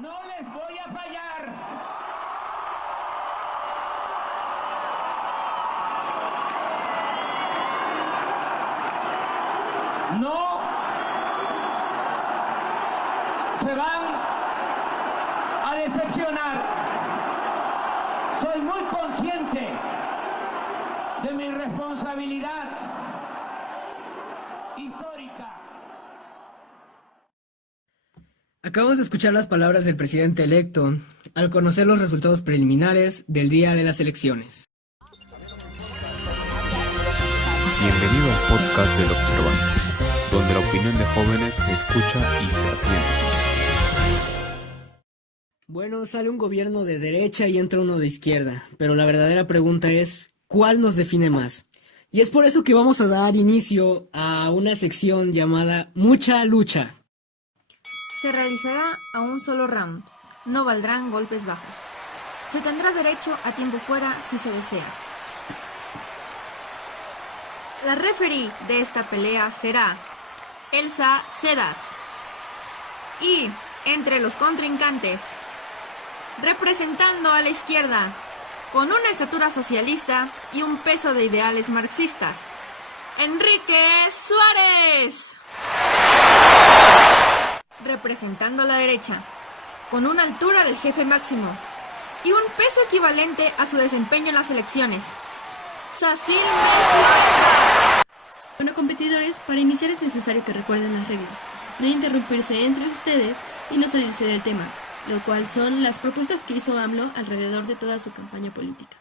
No les voy a fallar. No se van a decepcionar. Soy muy consciente de mi responsabilidad histórica. Acabamos de escuchar las palabras del presidente electo al conocer los resultados preliminares del día de las elecciones. Bienvenido al podcast del Observante, donde la opinión de jóvenes se escucha y se atiende. Bueno, sale un gobierno de derecha y entra uno de izquierda, pero la verdadera pregunta es, ¿cuál nos define más? Y es por eso que vamos a dar inicio a una sección llamada Mucha Lucha. Se realizará a un solo round, no valdrán golpes bajos. Se tendrá derecho a tiempo fuera si se desea. La referee de esta pelea será Elsa Cedas. Y entre los contrincantes, representando a la izquierda, con una estatura socialista y un peso de ideales marxistas, Enrique Suárez. Representando a la derecha, con una altura del jefe máximo y un peso equivalente a su desempeño en las elecciones, Sacil Mendoza. Bueno, competidores, para iniciar es necesario que recuerden las reglas, no interrumpirse entre ustedes y no salirse del tema, lo cual son las propuestas que hizo AMLO alrededor de toda su campaña política.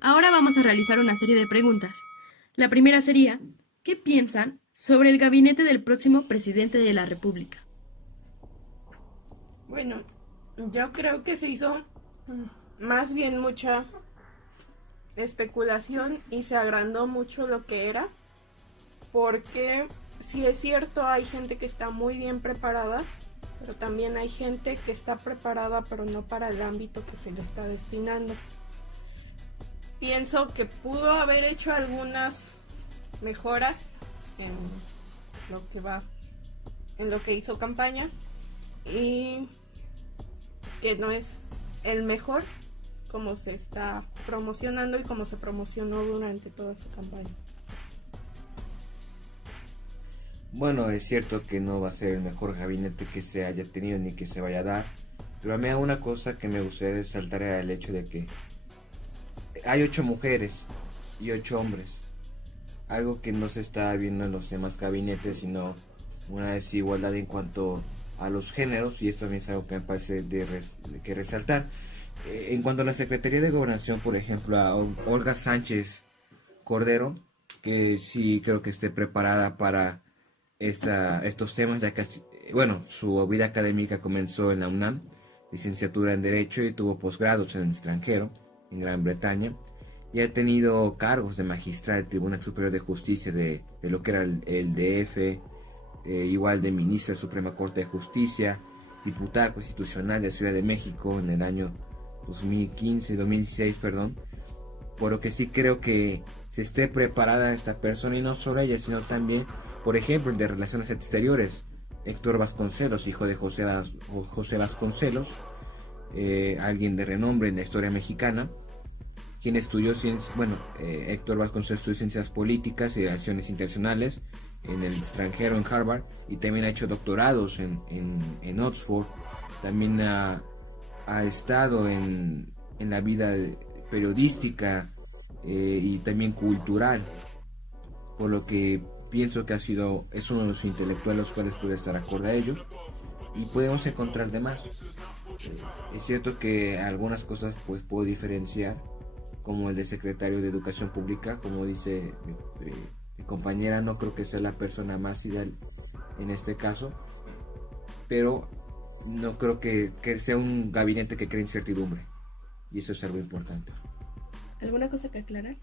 Ahora vamos a realizar una serie de preguntas. La primera sería, ¿qué piensan sobre el gabinete del próximo presidente de la República? Bueno, yo creo que se hizo más bien mucha especulación y se agrandó mucho lo que era, porque si es cierto, hay gente que está muy bien preparada, pero también hay gente que está preparada pero no para el ámbito que se le está destinando. Pienso que pudo haber hecho algunas mejoras en lo que hizo campaña, y que no es el mejor como se está promocionando y como se promocionó durante toda su campaña. Bueno, es cierto que no va a ser el mejor gabinete que se haya tenido ni que se vaya a dar, pero a mí una cosa que me gustaría resaltar era el hecho de que hay 8 mujeres y 8 hombres, algo que no se está viendo en los demás gabinetes, sino una desigualdad en cuanto a los géneros, y esto también es algo que me parece que resaltar. En cuanto a la Secretaría de Gobernación, por ejemplo, a Olga Sánchez Cordero, que sí creo que esté preparada para estos temas, ya que bueno, su vida académica comenzó en la UNAM, licenciatura en Derecho, y tuvo posgrados en el extranjero, en Gran Bretaña, y ha tenido cargos de magistrada del Tribunal Superior de Justicia de lo que era el DF, igual de ministra de Suprema Corte de Justicia, diputada constitucional de Ciudad de México en el año 2016, por lo que sí creo que se esté preparada esta persona, y no solo ella, sino también, por ejemplo, el de Relaciones Exteriores, Héctor Vasconcelos, hijo de José Vasconcelos, alguien de renombre en la historia mexicana, quien estudió Héctor Vasconcelos estudió Ciencias Políticas y Relaciones Internacionales en el extranjero, en Harvard, y también ha hecho doctorados en Oxford. También ha estado en la vida periodística y también cultural, por lo que pienso que es uno de los intelectuales los cuales puede estar acorde a ello, y podemos encontrar demás. Es cierto que algunas cosas pues puedo diferenciar, como el de secretario de Educación Pública, como dice mi compañera, no creo que sea la persona más ideal en este caso, pero no creo que sea un gabinete que cree incertidumbre, y eso es algo importante. ¿Alguna cosa que aclarar?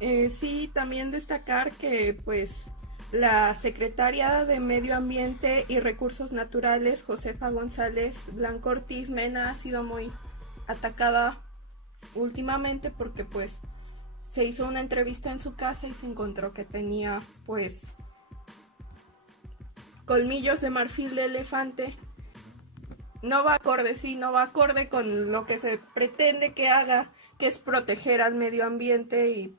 Sí, también destacar que pues la secretaria de Medio Ambiente y Recursos Naturales, Josefa González Blanco Ortiz Mena, ha sido muy atacada últimamente porque pues se hizo una entrevista en su casa y se encontró que tenía pues colmillos de marfil de elefante no va acorde, sí, no va acorde con lo que se pretende que haga, que es proteger al medio ambiente. Y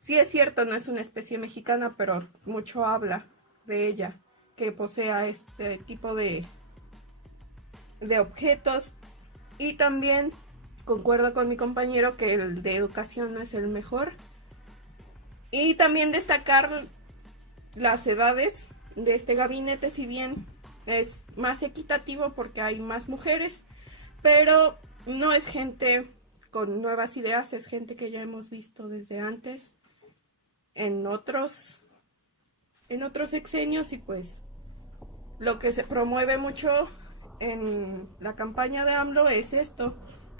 sí es cierto, no es una especie mexicana, pero mucho habla de ella, que posea este tipo de objetos. Y también concuerdo con mi compañero que el de educación no es el mejor. Y también destacar las edades de este gabinete, si bien es más equitativo porque hay más mujeres, pero no es gente con nuevas ideas, es gente que ya hemos visto desde antes en otros sexenios. Y pues lo que se promueve mucho en la campaña de AMLO es esto,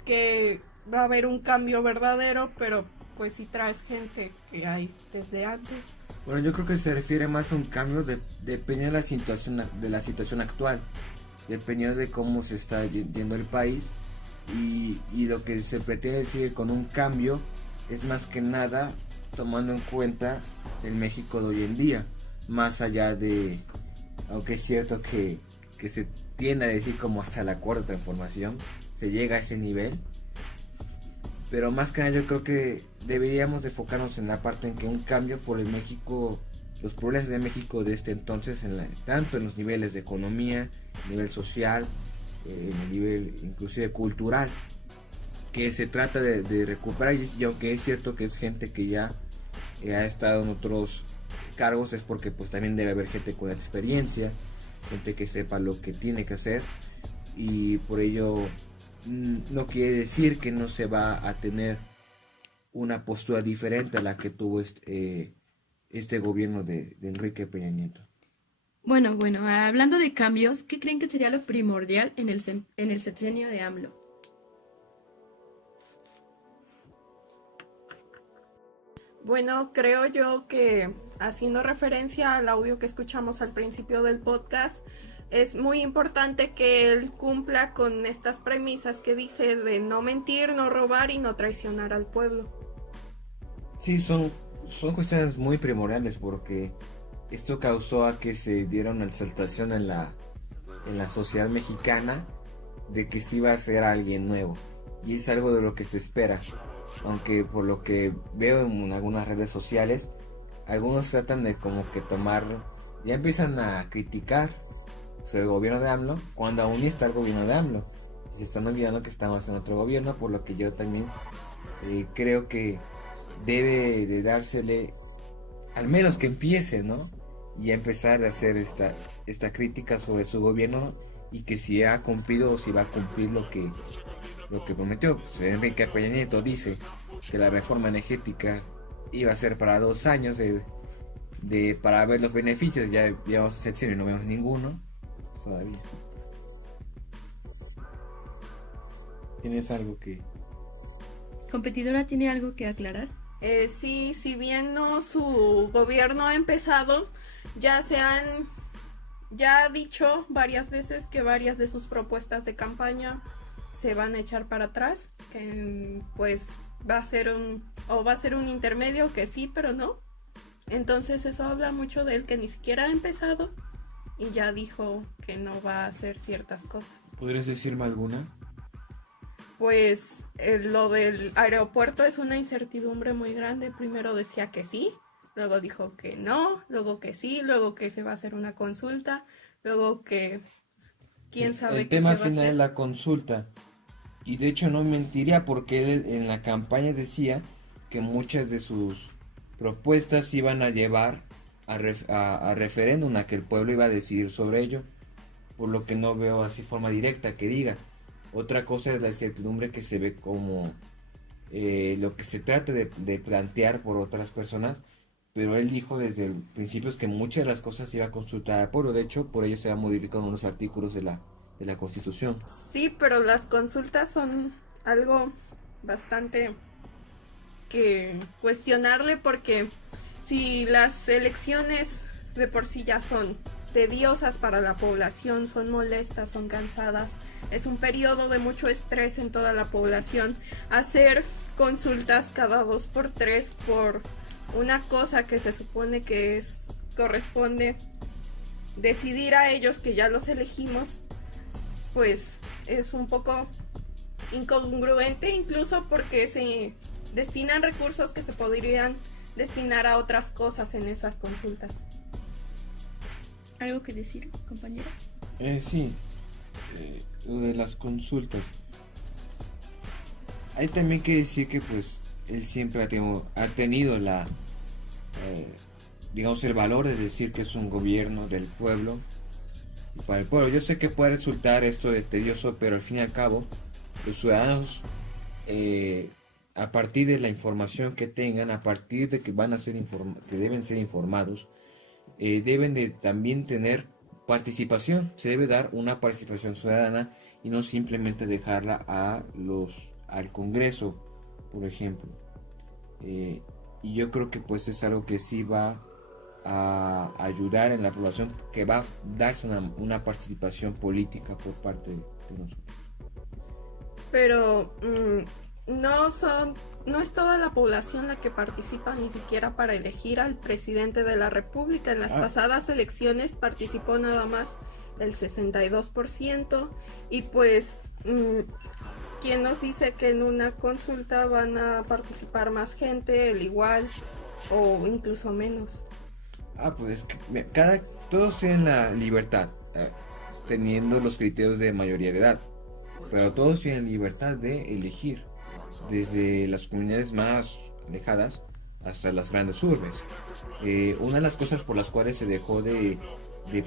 que va a haber un cambio verdadero, pero pues si traes gente que hay desde antes. Bueno, yo creo que se refiere más a un cambio dependiendo de la situación actual, dependiendo de cómo se está yendo el país, y lo que se pretende decir con un cambio es más que nada tomando en cuenta el México de hoy en día, más allá de, aunque es cierto que se tiende a decir como hasta la cuarta transformación, se llega a ese nivel, pero más que nada yo creo que deberíamos de enfocarnos en la parte en que un cambio por el México, los problemas de México de este entonces, tanto en los niveles de economía, nivel social, en el nivel inclusive cultural, que se trata de recuperar. Y aunque es cierto que es gente que ya ha estado en otros cargos, es porque pues también debe haber gente con experiencia, gente que sepa lo que tiene que hacer, y por ello no quiere decir que no se va a tener una postura diferente a la que tuvo este gobierno de Enrique Peña Nieto. Bueno, hablando de cambios, ¿qué creen que sería lo primordial en el sexenio de AMLO? Bueno, creo yo que, haciendo referencia al audio que escuchamos al principio del podcast, es muy importante que él cumpla con estas premisas que dice de no mentir, no robar y no traicionar al pueblo. Sí, son cuestiones muy primordiales, porque esto causó a que se diera una exaltación en la sociedad mexicana de que sí va a ser alguien nuevo, y es algo de lo que se espera, aunque por lo que veo en algunas redes sociales, algunos tratan de como que ya empiezan a criticar sobre el gobierno de AMLO cuando aún está el gobierno de AMLO, se están olvidando que estamos en otro gobierno, por lo que yo también creo que debe de dársele, al menos que empiece, ¿no? Y a empezar a hacer esta crítica sobre su gobierno, y que si ha cumplido o si va a cumplir lo que prometió. Enrique Peña Nieto dice que la reforma energética iba a ser para 2 años para ver los beneficios. Ya llevamos 7 años y no vemos ninguno todavía. ¿Tienes algo que...? ¿Competidora tiene algo que aclarar? Sí, si bien no su gobierno ha empezado, ya ha dicho varias veces que varias de sus propuestas de campaña se van a echar para atrás, que pues va a ser un intermedio, que sí, pero no. Entonces eso habla mucho de él, que ni siquiera ha empezado y ya dijo que no va a hacer ciertas cosas. ¿Podrías decirme alguna? Pues lo del aeropuerto es una incertidumbre muy grande. Primero decía que sí, luego dijo que no, luego que sí, luego que se va a hacer una consulta, luego que quién sabe qué se va a hacer. El tema final es la consulta, y de hecho no mentiría, porque él en la campaña decía que muchas de sus propuestas iban a llevar a referéndum, a que el pueblo iba a decidir sobre ello, por lo que no veo así forma directa que diga. Otra cosa es la incertidumbre que se ve como lo que se trata de plantear por otras personas, pero él dijo desde el principio que muchas de las cosas iba a consultar al pueblo. De hecho, por ello se ha modificado unos artículos de la Constitución. Sí, pero las consultas son algo bastante que cuestionarle, porque si las elecciones de por sí ya son tediosas para la población, son molestas, son cansadas, es un periodo de mucho estrés en toda la población, hacer consultas cada 2 por 3 por una cosa que se supone que corresponde decidir a ellos, que ya los elegimos, pues es un poco incongruente, incluso porque se destinan recursos que se podrían destinar a otras cosas en esas consultas. ¿Algo que decir, compañero? Sí, lo de las consultas. Hay también que decir que pues él siempre ha tenido la, digamos, el valor de decir que es un gobierno del pueblo y para el pueblo. Yo sé que puede resultar esto de tedioso, pero al fin y al cabo los ciudadanos, a partir de la información que tengan, a partir de que van a ser que deben ser informados, deben de también tener participación. Se debe dar una participación ciudadana y no simplemente dejarla al Congreso, por ejemplo. Y yo creo que pues es algo que sí va a ayudar en la población, que va a darse una participación política por parte de nosotros. Pero no es toda la población la que participa ni siquiera para elegir al presidente de la República. En las pasadas elecciones participó nada más el 62% y pues ¿quién nos dice que en una consulta van a participar más gente, el igual o incluso menos? Pues es que todos tienen la libertad, teniendo los criterios de mayoría de edad, pero todos tienen libertad de elegir, desde las comunidades más alejadas hasta las grandes urbes. Una de las cosas por las cuales se dejó de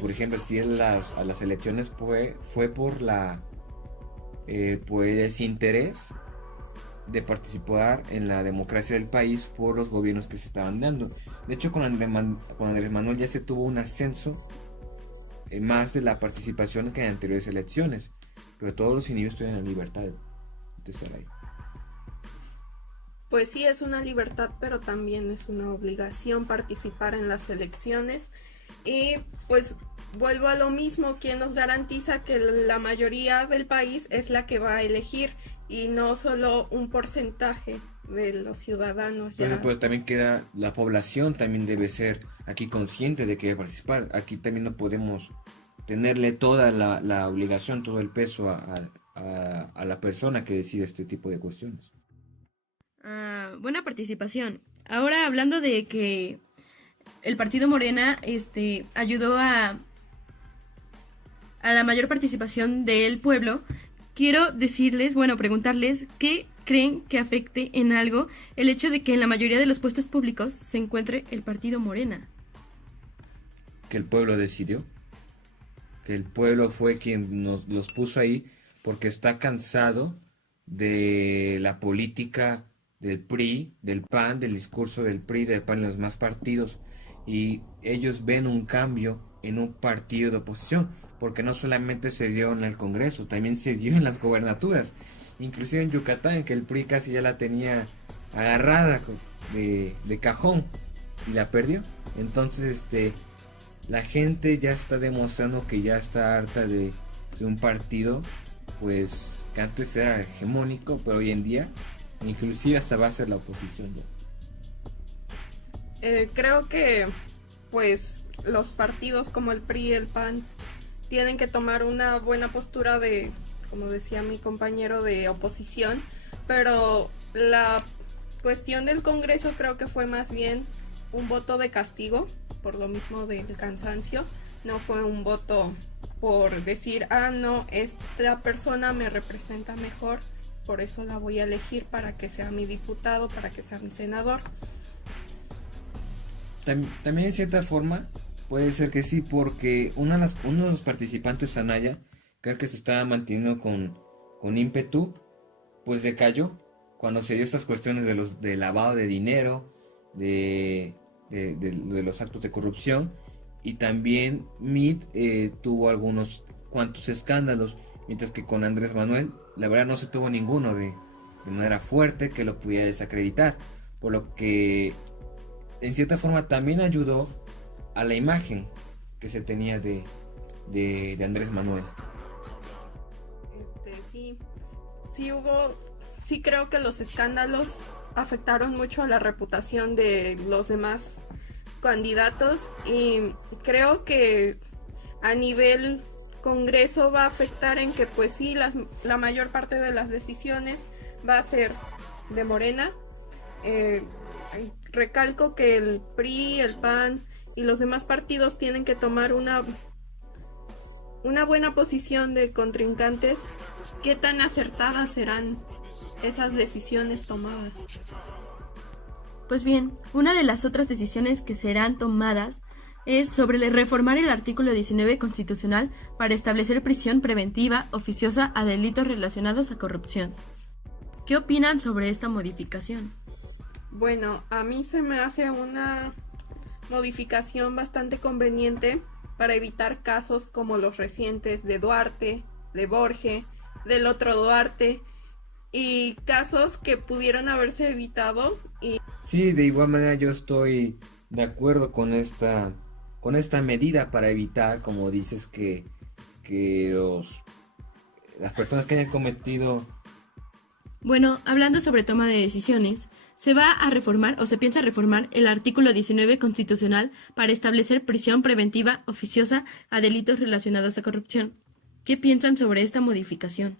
por ejemplo, asistir a las elecciones fue por por el desinterés de participar en la democracia del país por los gobiernos que se estaban dando. De hecho, con Andrés Manuel ya se tuvo un ascenso más de la participación que en anteriores elecciones, pero todos los individuos tienen la libertad de estar ahí. Pues sí, es una libertad, pero también es una obligación participar en las elecciones. Y pues vuelvo a lo mismo, ¿quién nos garantiza que la mayoría del país es la que va a elegir y no solo un porcentaje de los ciudadanos? Bueno, pues también queda la población, también debe ser aquí consciente de que debe participar. Aquí también no podemos tenerle toda la obligación, todo el peso a la persona que decide este tipo de cuestiones. Buena participación. Ahora hablando de que el partido Morena ayudó a la mayor participación del pueblo, quiero preguntarles qué creen que afecte en algo el hecho de que en la mayoría de los puestos públicos se encuentre el partido Morena. Que el pueblo decidió, que el pueblo fue quien los puso ahí porque está cansado de la política del PRI, del PAN, del discurso del PRI, del PAN y los más partidos, y ellos ven un cambio en un partido de oposición, porque no solamente se dio en el Congreso, también se dio en las gobernaturas, inclusive en Yucatán, que el PRI casi ya la tenía agarrada de cajón y la perdió. Entonces la gente ya está demostrando que ya está harta de un partido pues que antes era hegemónico, pero hoy en día inclusive hasta va a ser la oposición. Creo que pues los partidos como el PRI y el PAN tienen que tomar una buena postura de, como decía mi compañero, de oposición, pero la cuestión del Congreso creo que fue más bien un voto de castigo, por lo mismo del cansancio. No fue un voto por decir, no, esta persona me representa mejor, por eso la voy a elegir para que sea mi diputado, para que sea mi senador. También en cierta forma puede ser que sí, porque uno de los participantes, Anaya, creo que se estaba manteniendo con ímpetu, pues decayó cuando se dio estas cuestiones de lavado de dinero, de los actos de corrupción, y también Meade tuvo algunos cuantos escándalos, mientras que con Andrés Manuel la verdad no se tuvo ninguno de manera fuerte que lo pudiera desacreditar, por lo que en cierta forma también ayudó a la imagen que se tenía de Andrés Manuel. Sí creo que los escándalos afectaron mucho a la reputación de los demás candidatos, y creo que a nivel Congreso va a afectar en que pues sí, la mayor parte de las decisiones va a ser de Morena. Recalco que el PRI, el PAN y los demás partidos tienen que tomar una buena posición de contrincantes. ¿Qué tan acertadas serán esas decisiones tomadas? Pues bien, una de las otras decisiones que serán tomadas es sobre reformar el artículo 19 constitucional para establecer prisión preventiva oficiosa a delitos relacionados a corrupción. ¿Qué opinan sobre esta modificación? Bueno, a mí se me hace una modificación bastante conveniente para evitar casos como los recientes de Duarte, de Borge, del otro Duarte, y casos que pudieron haberse evitado. Sí, de igual manera yo estoy de acuerdo con esta medida para evitar, como dices, que las personas que hayan cometido... Bueno, hablando sobre toma de decisiones, se va a reformar o se piensa reformar el artículo 19 constitucional para establecer prisión preventiva oficiosa a delitos relacionados a corrupción. ¿Qué piensan sobre esta modificación?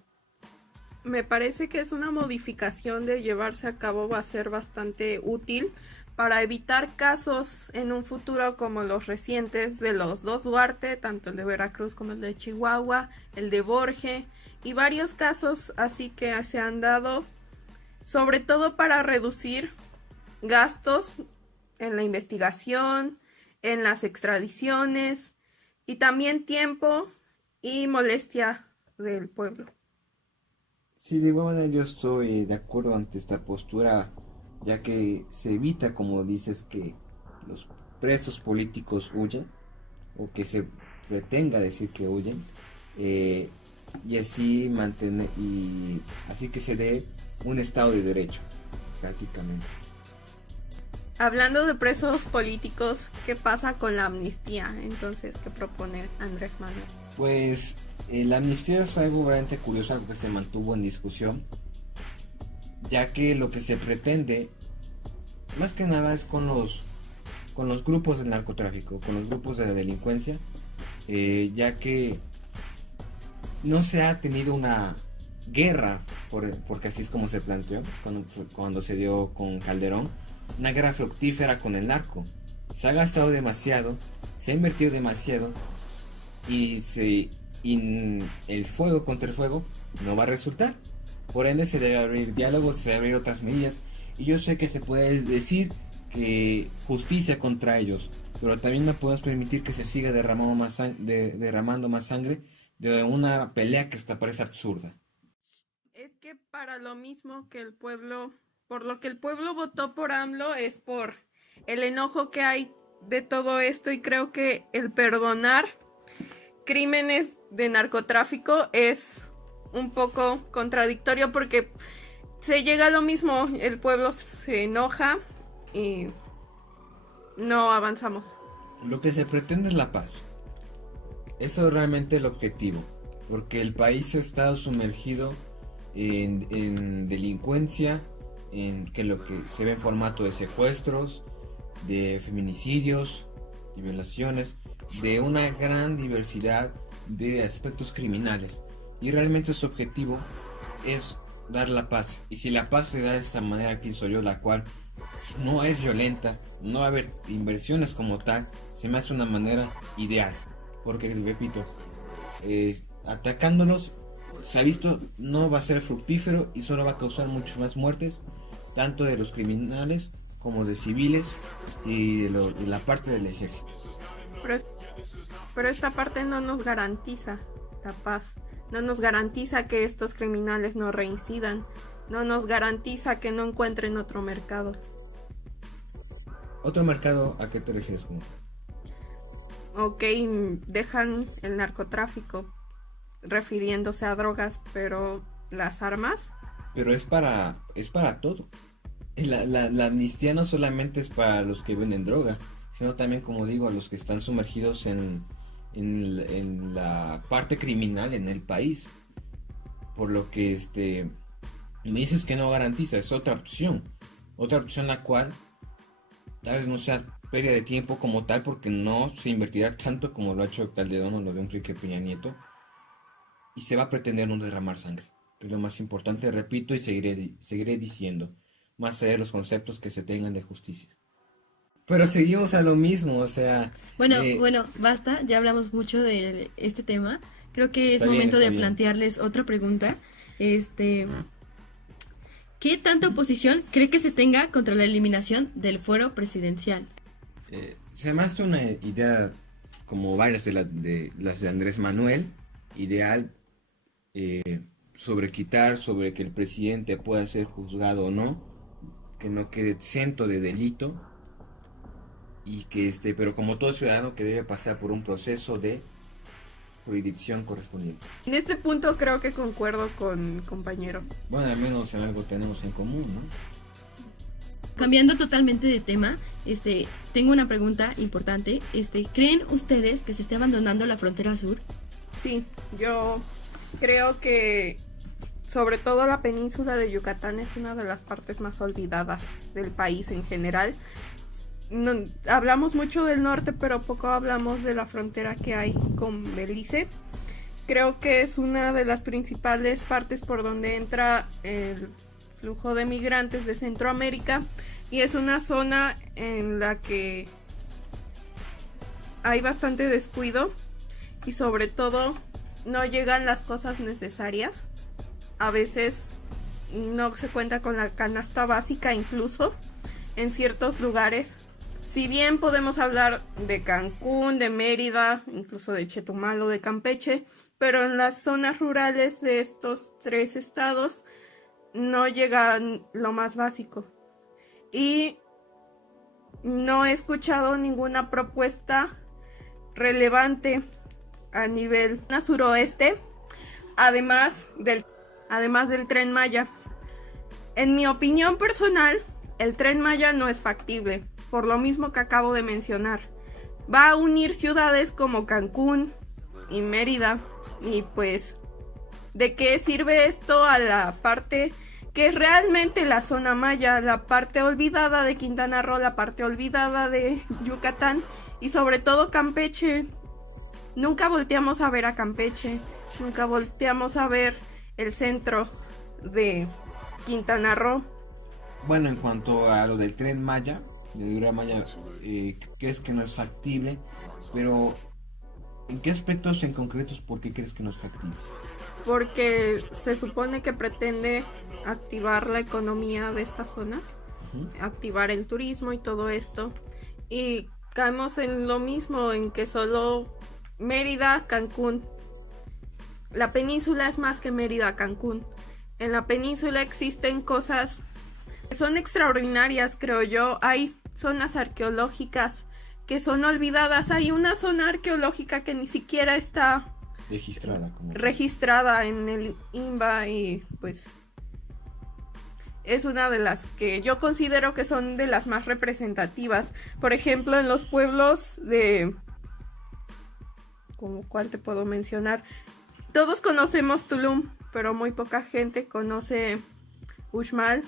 Me parece que es una modificación de llevarse a cabo, va a ser bastante útil para evitar casos en un futuro como los recientes de los dos Duarte, tanto el de Veracruz como el de Chihuahua, el de Borge y varios casos así que se han dado, sobre todo para reducir gastos en la investigación, en las extradiciones y también tiempo y molestia del pueblo. Sí, de igual manera yo estoy de acuerdo ante esta postura, ya que se evita, como dices, que los presos políticos huyan, o que se pretenga decir que huyen, y así así que se dé un Estado de Derecho, prácticamente. Hablando de presos políticos, ¿qué pasa con la amnistía? Entonces, ¿qué propone Andrés Manuel? Pues la amnistía es algo realmente curioso, algo que se mantuvo en discusión, ya que lo que se pretende, más que nada, es con los grupos del narcotráfico, con los grupos de la delincuencia, ya que no se ha tenido una guerra, porque así es como se planteó cuando se dio con Calderón, una guerra fructífera con el narco. Se ha gastado demasiado, se ha invertido demasiado y el fuego contra el fuego no va a resultar. Por ende se debe abrir diálogos, se debe abrir otras medidas, y yo sé que se puede decir que justicia contra ellos, pero también no podemos permitir que se siga derramando más sangre de una pelea que parece absurda. Es que para lo mismo que el pueblo, por lo que el pueblo votó por AMLO, es por el enojo que hay de todo esto, y creo que el perdonar crímenes de narcotráfico es un poco contradictorio, porque se llega a lo mismo, el pueblo se enoja y no avanzamos. Lo que se pretende es la paz. Eso es realmente el objetivo, porque el país ha estado sumergido en delincuencia, en que lo que se ve en formato de secuestros, de feminicidios, de violaciones, de una gran diversidad de aspectos criminales, y realmente su objetivo es dar la paz. Y si la paz se da de esta manera, pienso yo, la cual no es violenta, no va a haber inversiones como tal, se me hace una manera ideal, porque repito, atacándolos, se ha visto, no va a ser fructífero y solo va a causar mucho más muertes, tanto de los criminales como de civiles y de la parte del ejército. Pero esta parte no nos garantiza la paz, no nos garantiza que estos criminales no reincidan, no nos garantiza que no encuentren otro mercado. ¿Otro mercado a qué te refieres? Ok, dejan el narcotráfico, refiriéndose a drogas, pero las armas. Pero es para todo. La amnistía no solamente es para los que venden droga, sino también, como digo, a los que están sumergidos en la parte criminal en el país. Por lo que me dices que no garantiza, es otra opción la cual tal vez no sea pérdida de tiempo como tal, porque no se invertirá tanto como lo ha hecho Calderón o lo de Enrique Peña Nieto, y se va a pretender no derramar sangre, que es lo más importante, repito, y seguiré diciendo, más allá de los conceptos que se tengan de justicia. Pero seguimos a lo mismo, o sea... Bueno, basta, ya hablamos mucho de este tema. Creo que es momento de plantearles otra pregunta. ¿Qué tanta oposición cree que se tenga contra la eliminación del fuero presidencial? Se me hace una idea, como varias de las de Andrés Manuel, ideal, sobre que el presidente pueda ser juzgado o no, que no quede exento de delito, y que pero como todo ciudadano que debe pasar por un proceso de jurisdicción correspondiente. En este punto creo que concuerdo con compañero. Bueno, al menos en algo tenemos en común, ¿no? Cambiando totalmente de tema, tengo una pregunta importante. ¿Creen ustedes que se esté abandonando la frontera sur? Sí, yo creo que sobre todo la península de Yucatán es una de las partes más olvidadas del país en general. No, hablamos mucho del norte, pero poco hablamos de la frontera que hay con Belice. Creo que es una de las principales partes por donde entra el flujo de migrantes de Centroamérica, y es una zona en la que hay bastante descuido y sobre todo no llegan las cosas necesarias. A veces no se cuenta con la canasta básica incluso en ciertos lugares. Si bien podemos hablar de Cancún, de Mérida, incluso de Chetumal o de Campeche, pero en las zonas rurales de estos 3 estados no llega lo más básico. Y no he escuchado ninguna propuesta relevante a nivel suroeste, además del Tren Maya. En mi opinión personal, el Tren Maya no es factible, por lo mismo que acabo de mencionar. Va a unir ciudades como Cancún y Mérida, y pues, ¿de qué sirve esto a la parte que es realmente la zona maya, la parte olvidada de Quintana Roo, la parte olvidada de Yucatán y sobre todo Campeche? Nunca volteamos a ver a Campeche, nunca volteamos a ver el centro de Quintana Roo. Bueno, en cuanto a lo del Tren Maya, crees que no es factible, pero ¿en qué aspectos en concretos por qué crees que no es factible? Porque se supone que pretende activar la economía de esta zona, activar el turismo y todo esto, y caemos en lo mismo, en que solo Mérida, Cancún. La península es más que Mérida, Cancún. En la península existen cosas que son extraordinarias, creo yo. Hay zonas arqueológicas que son olvidadas. Hay una zona arqueológica que ni siquiera está registrada en el INBA, y pues es una de las que yo considero que son de las más representativas. Por ejemplo, en los pueblos de... ¿Cuál te puedo mencionar? Todos conocemos Tulum, pero muy poca gente conoce Uxmal,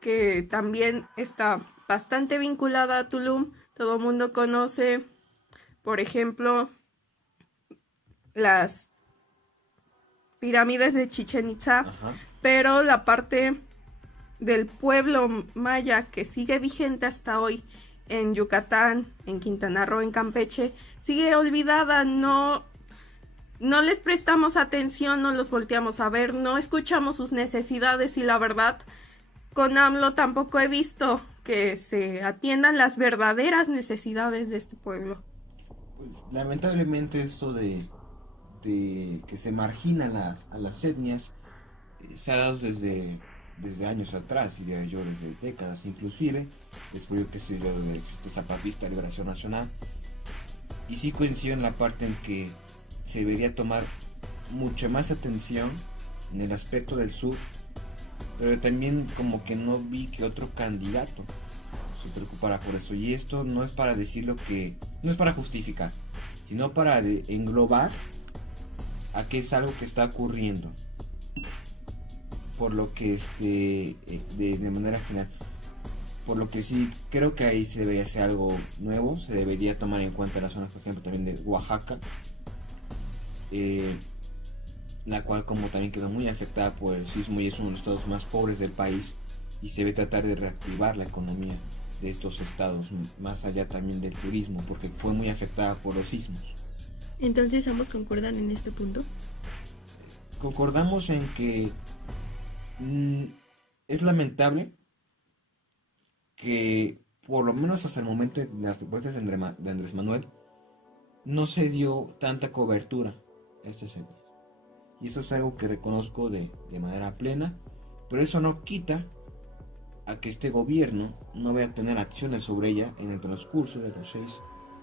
que también está bastante vinculada a Tulum. Todo el mundo conoce, por ejemplo, las pirámides de Chichén Itzá, pero la parte del pueblo maya que sigue vigente hasta hoy en Yucatán, en Quintana Roo, en Campeche, sigue olvidada. No les prestamos atención, no los volteamos a ver, no escuchamos sus necesidades, y la verdad, con AMLO tampoco he visto que se atiendan las verdaderas necesidades de este pueblo. Lamentablemente esto de que se marginan a las etnias se ha dado desde años atrás, diría yo, desde décadas inclusive, después de Zapatista Liberación Nacional, y sí coincido en la parte en que se debería tomar mucha más atención en el aspecto del sur, pero también como que no vi que otro candidato se preocupara por eso, y esto no es para decir no es para justificar, sino para englobar a que es algo que está ocurriendo, por lo que de manera general, por lo que sí creo que ahí se debería hacer algo nuevo. Se debería tomar en cuenta las zonas, por ejemplo, también de Oaxaca, la cual como también quedó muy afectada por el sismo y es uno de los estados más pobres del país, y se ve tratar de reactivar la economía de estos estados, más allá también del turismo, porque fue muy afectada por los sismos. Entonces, ¿ambos concuerdan en este punto? Concordamos en que es lamentable que por lo menos hasta el momento de las propuestas de Andrés Manuel no se dio tanta cobertura a estas etnias. Y eso es algo que reconozco de manera plena, pero eso no quita a que este gobierno no vaya a tener acciones sobre ella en el transcurso de los 6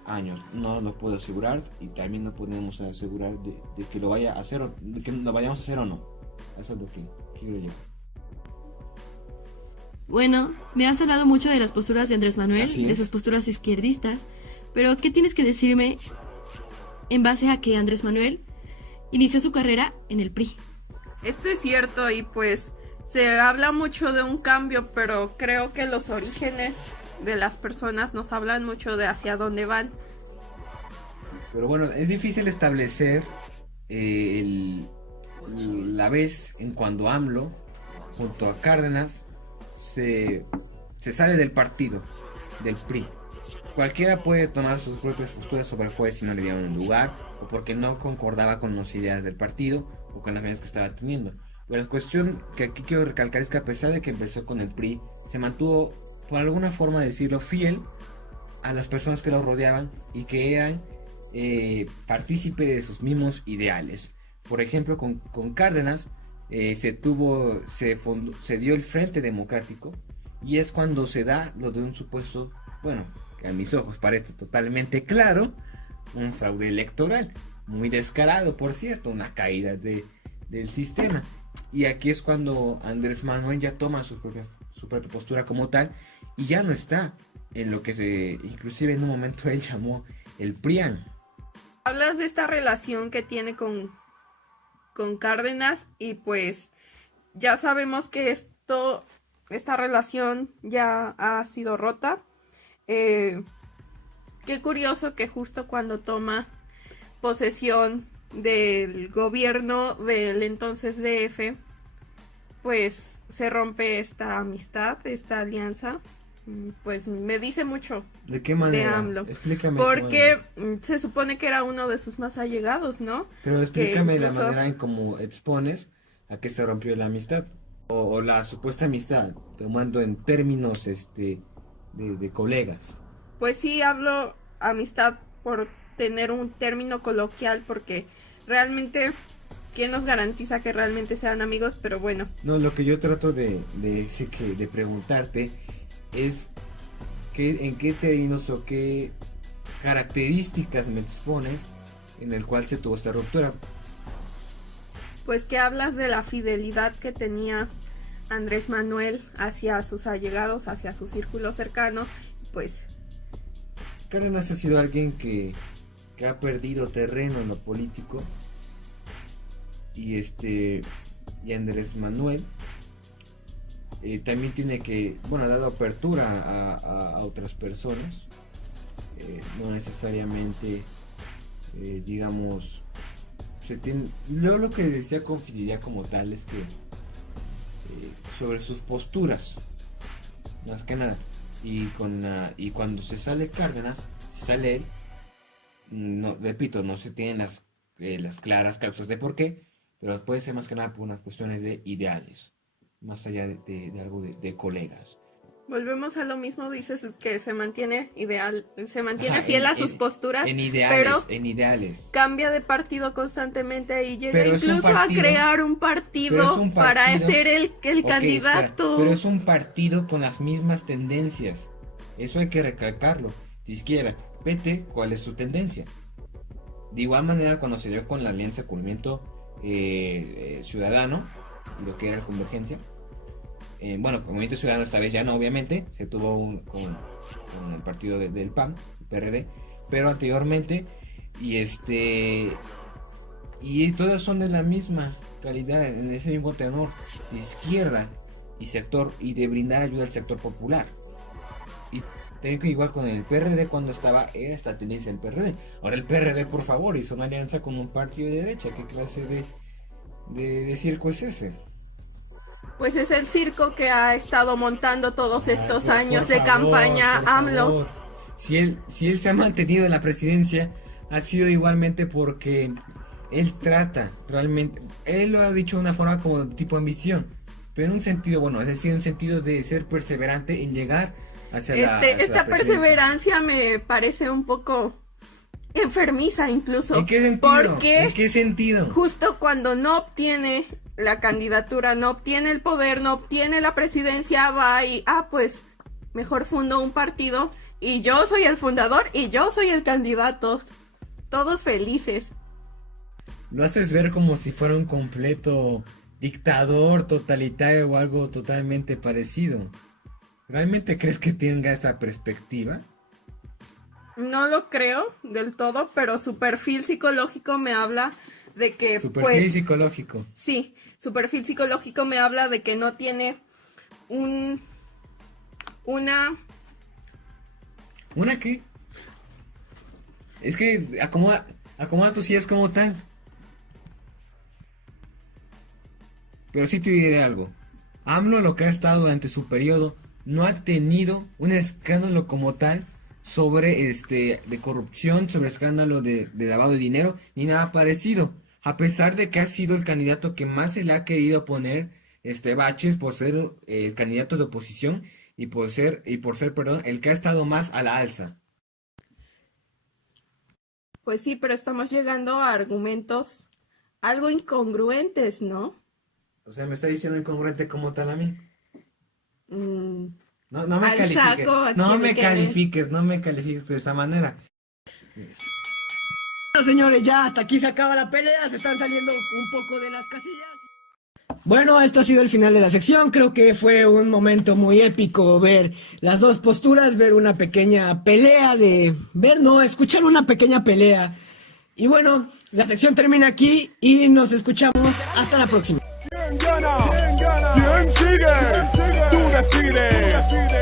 años. No lo puedo asegurar y también no podemos asegurar de que lo vaya a hacer, de que lo vayamos a hacer o no. Eso es lo que quiero llevar. Bueno, me has hablado mucho de las posturas de Andrés Manuel, de sus posturas izquierdistas, pero ¿qué tienes que decirme en base a que Andrés Manuel inició su carrera en el PRI? Esto es cierto y pues se habla mucho de un cambio, pero creo que los orígenes de las personas nos hablan mucho de hacia dónde van. Pero bueno, es difícil establecer la vez en cuando AMLO junto a Cárdenas se sale del partido, del PRI. Cualquiera puede tomar sus propias posturas sobre fue si no le dieron un lugar o porque no concordaba con las ideas del partido o con las medidas que estaba teniendo. Pero la cuestión que aquí quiero recalcar es que a pesar de que empezó con el PRI, se mantuvo, por alguna forma de decirlo, fiel a las personas que lo rodeaban y que eran partícipe de sus mismos ideales. Por ejemplo, con Cárdenas se dio el Frente Democrático y es cuando se da lo de un supuesto, bueno, que a mis ojos parece totalmente claro, un fraude electoral, muy descarado por cierto, una caída del sistema. Y aquí es cuando Andrés Manuel ya toma su propia postura como tal y ya no está en lo que inclusive en un momento él llamó el PRIAN. Hablas de esta relación que tiene con Cárdenas y pues ya sabemos que esta relación ya ha sido rota. Qué curioso que justo cuando toma posesión del gobierno del entonces DF, pues se rompe esta amistad, esta alianza. Pues me dice mucho. ¿De qué manera? De AMLO. Explícame. Porque se supone que era uno de sus más allegados, ¿no? Pero explícame incluso la manera en cómo expones a que se rompió la amistad o la supuesta amistad, tomando en términos de colegas. Pues sí, hablo amistad por tener un término coloquial, porque realmente, ¿quién nos garantiza que realmente sean amigos? Pero bueno. No, lo que yo trato de preguntarte es en qué términos o qué características me expones en el cual se tuvo esta ruptura. Pues que hablas de la fidelidad que tenía Andrés Manuel hacia sus allegados, hacia su círculo cercano, pues... Cárdenas ha sido alguien que ha perdido terreno en lo político y Andrés Manuel también tiene ha dado apertura a otras personas, no necesariamente digamos yo lo que decía con fidelidad como tal es que sobre sus posturas más que nada y cuando se sale Cárdenas, se sale él, no, repito, no se tienen las claras causas de por qué, pero puede ser más que nada por unas cuestiones de ideales, más allá de algo de colegas. Volvemos a lo mismo, dices que se mantiene fiel a sus posturas, en ideales. Cambia de partido constantemente y llega incluso a crear un partido para ser el candidato. Pero es un partido con las mismas tendencias, eso hay que recalcarlo. De izquierda, vete cuál es su tendencia. De igual manera cuando se dio con la alianza con Movimiento Ciudadano, lo que era la Convergencia, con Movimiento Ciudadano esta vez ya no, obviamente, se tuvo con el partido del PAN, el PRD, pero anteriormente, y todas son de la misma calidad, en ese mismo tenor, de izquierda y sector, y de brindar ayuda al sector popular. Y también que igual con el PRD cuando era esta tendencia del PRD. Ahora el PRD, por favor, hizo una alianza con un partido de derecha. ¿Qué clase de circo es ese? Pues es el circo que ha estado montando todos estos Por años de favor, campaña por AMLO. favor. Si él se ha mantenido en la presidencia, ha sido igualmente porque él trata realmente, él lo ha dicho de una forma como tipo ambición, pero en un sentido, bueno, es decir, un sentido de ser perseverante en llegar hacia Esta la presidencia. perseverancia me parece un poco enfermiza incluso. ¿En qué sentido? Porque ¿En qué sentido? justo cuando no obtiene la candidatura, no obtiene el poder, no obtiene la presidencia, va y, pues, mejor fundo un partido y yo soy el fundador y yo soy el candidato. Todos felices. Lo haces ver como si fuera un completo dictador, totalitario o algo totalmente parecido. ¿Realmente crees que tenga esa perspectiva? No lo creo del todo, pero su perfil psicológico me habla de que, Su perfil psicológico. Sí, su perfil psicológico me habla de que no tiene una... ¿Una qué? Es que acomoda tus sillas como tal. Pero sí te diré algo. AMLO, lo que ha estado durante su periodo, no ha tenido un escándalo como tal sobre de corrupción, sobre escándalo de lavado de dinero, ni nada parecido. A pesar de que ha sido el candidato que más se le ha querido poner baches por ser el candidato de oposición y por ser, perdón, el que ha estado más a la alza. Pues sí, pero estamos llegando a argumentos algo incongruentes, ¿no? O sea, me está diciendo incongruente como tal a mí. No me Al califiques. saco, No aquí me me quedé. califiques de esa manera. Bueno, señores, ya hasta aquí se acaba la pelea, se están saliendo un poco de las casillas. Bueno, esto ha sido el final de la sección. Creo que fue un momento muy épico ver las dos posturas, ver una pequeña pelea escuchar una pequeña pelea. Y bueno, la sección termina aquí y nos escuchamos hasta la próxima. ¿Quién gana? ¿Quién sigue? Tú decides.